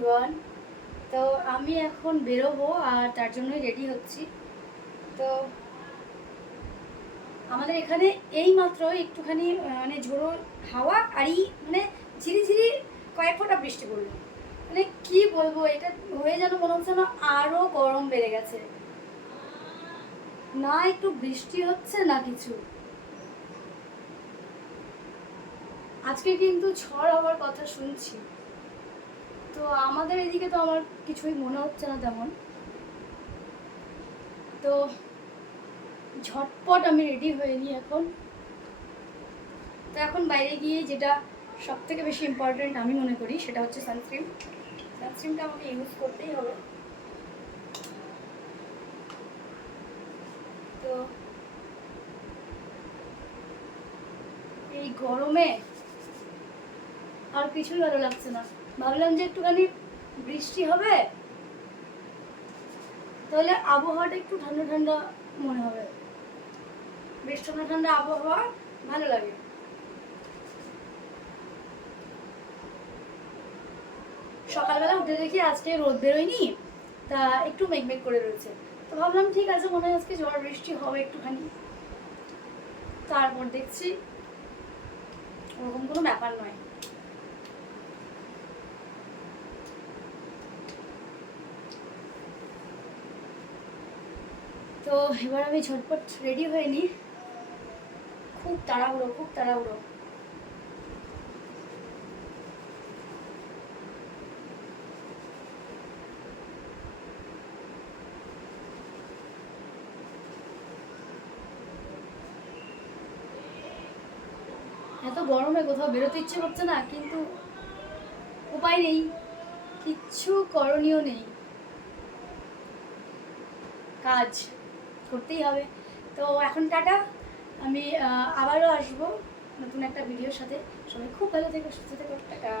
Everyone তো আমি এখন বেরোবো আর তার জন্যই রেডি হচ্ছি। তো আমাদের এখানে এই মাত্র একটুখানি মানে ঝোড়ো হাওয়া আর এই মানে ঝিরি ঝিরি কয়েক ফোঁটা বৃষ্টি পড়ল। মানে কি বলব, এটা হয়ে যেন মনে হচ্ছে না আরও গরম বেড়ে গেছে। না একটু বৃষ্টি হচ্ছে না কিছু। আজকে কিন্তু ঝড় হওয়ার কথা শুনছি। তো আমাদের এদিকে তো আমার কিছুই মনে হচ্ছে না তেমন। তো ঝটপট আমি রেডি হয়ে নিই এখন। তো এখন বাইরে গিয়ে যেটা সব থেকে বেশি ইম্পর্ট্যান্ট আমি মনে করি সেটা হচ্ছে সানস্ক্রিন সানস্ক্রিনটা আমাকে ইউজ করতেই হবে। তো এই গরমে আর কিছুই ভালো লাগছে না। ভাবলাম যে একটুখানি বৃষ্টি হবে, তাহলে আবহাওয়াটা একটু ঠান্ডা ঠান্ডা মনে হবে। বেশ ঠান্ডা ঠান্ডা আবহাওয়া, ভালো লাগে। সকালবেলা উঠে দেখি আজকে রোদ বেরোয়নি, তা একটু মেঘমেঘ করে রয়েছে। তো ভাবলাম ঠিক আছে, মনে হয় আজকে ঝড় বৃষ্টি হবে একটুখানি। তারপর দেখছি ওরকম কোনো ব্যাপার নয়। তো এবার আমি ঝটপট রেডি হয়ে নিই। খুব তাড়াহুড়ো খুব তাড়াহুড়ো। এত গরমে কোথাও বেরোতে ইচ্ছে করছে না, কিন্তু উপায় নেই। কিচ্ছু করণীয় নেই। কাজ। করতেই হবে। তো এখন টাটা। আমি আবারও আসব নতুন একটা ভিডিওর সাথে। সবাই খুব ভালো থেকো, সুস্থ থেকো। টাটা।